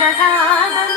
দেখা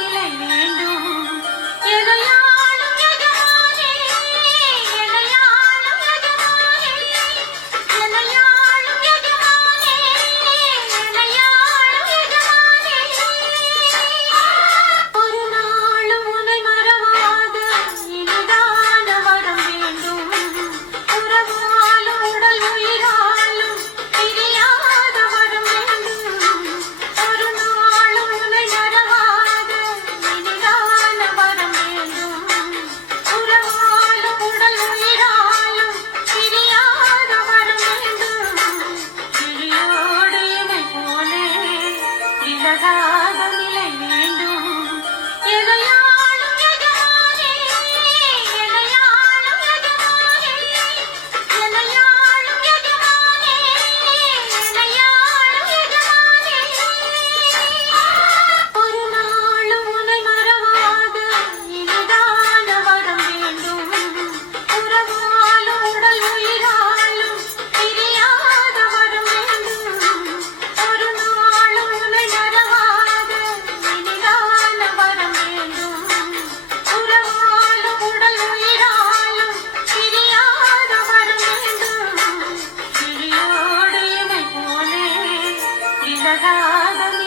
sahaja